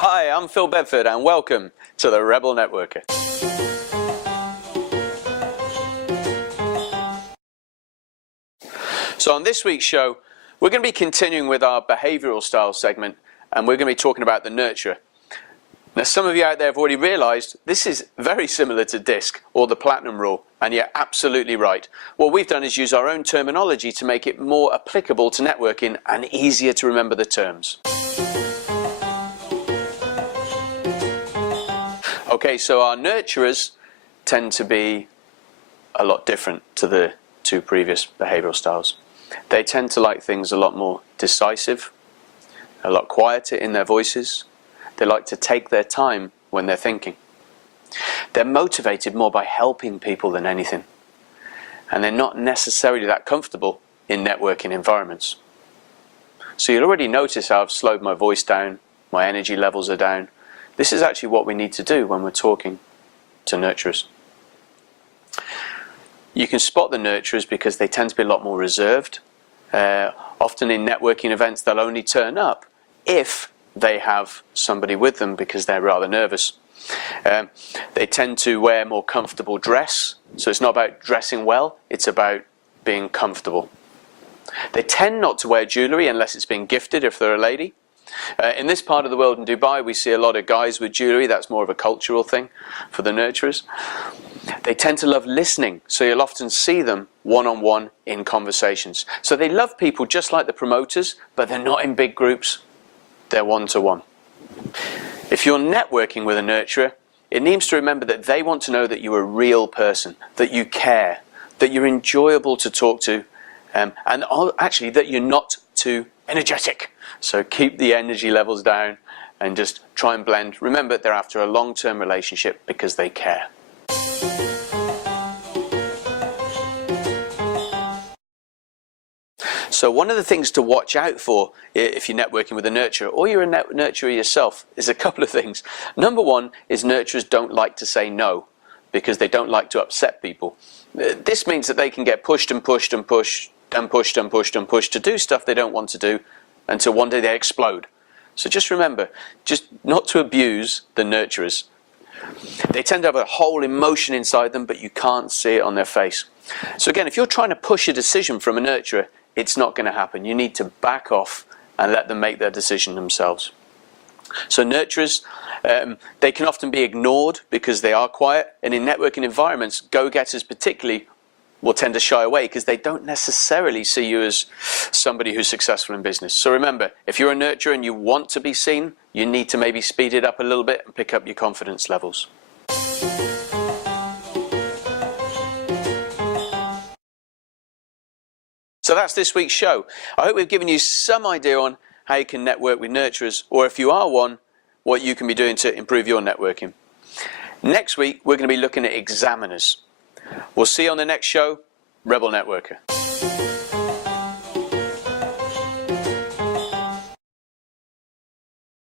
Hi, I'm Phil Bedford and welcome to the Rebel Networker. So on this week's show, we're going to be continuing with our behavioural style segment, and we're going to be talking about the nurturer. Now, some of you out there have already realised this is very similar to DISC or the Platinum Rule, and you're absolutely right. What we've done is use our own terminology to make it more applicable to networking and easier to remember the terms. Okay, so our nurturers tend to be a lot different to the two previous behavioural styles. They tend to like things a lot more decisive, a lot quieter in their voices. They like to take their time when they're thinking. They're motivated more by helping people than anything. And they're not necessarily that comfortable in networking environments. So you'll already notice how I've slowed my voice down, my energy levels are down. This is actually what we need to do when we're talking to nurturers. You can spot the nurturers because they tend to be a lot more reserved. Often in networking events they'll only turn up if they have somebody with them because they're rather nervous. They tend to wear more comfortable dress, so it's not about dressing well, it's about being comfortable. They tend not to wear jewellery unless it's been gifted if they're a lady. In this part of the world, in Dubai, we see a lot of guys with jewellery. That's more of a cultural thing for the nurturers. They tend to love listening, so you'll often see them one-on-one in conversations. So they love people just like the promoters, but they're not in big groups. They're one-to-one. If you're networking with a nurturer, it needs to remember that they want to know that you're a real person, that you care, that you're enjoyable to talk to, and actually that you're not too energetic. So keep the energy levels down and just try and blend. Remember, they're after a long-term relationship because they care. So one of the things to watch out for if you're networking with a nurturer or you're a nurturer yourself is a couple of things. Number one is nurturers don't like to say no because they don't like to upset people. This means that they can get pushed and pushed and pushed and pushed and pushed and pushed to do stuff they don't want to do until one day they explode. So just remember, just not to abuse the nurturers. They tend to have a whole emotion inside them, but you can't see it on their face. So again, if you're trying to push a decision from a nurturer, it's not going to happen. You need to back off and let them make their decision themselves. So nurturers, they can often be ignored because they are quiet, and in networking environments, go-getters particularly will tend to shy away because they don't necessarily see you as somebody who's successful in business. So remember, if you're a nurturer and you want to be seen, you need to maybe speed it up a little bit and pick up your confidence levels. So that's this week's show. I hope we've given you some idea on how you can network with nurturers, or if you are one, what you can be doing to improve your networking. Next week, we're going to be looking at examiners. We'll see you on the next show, Rebel Networker.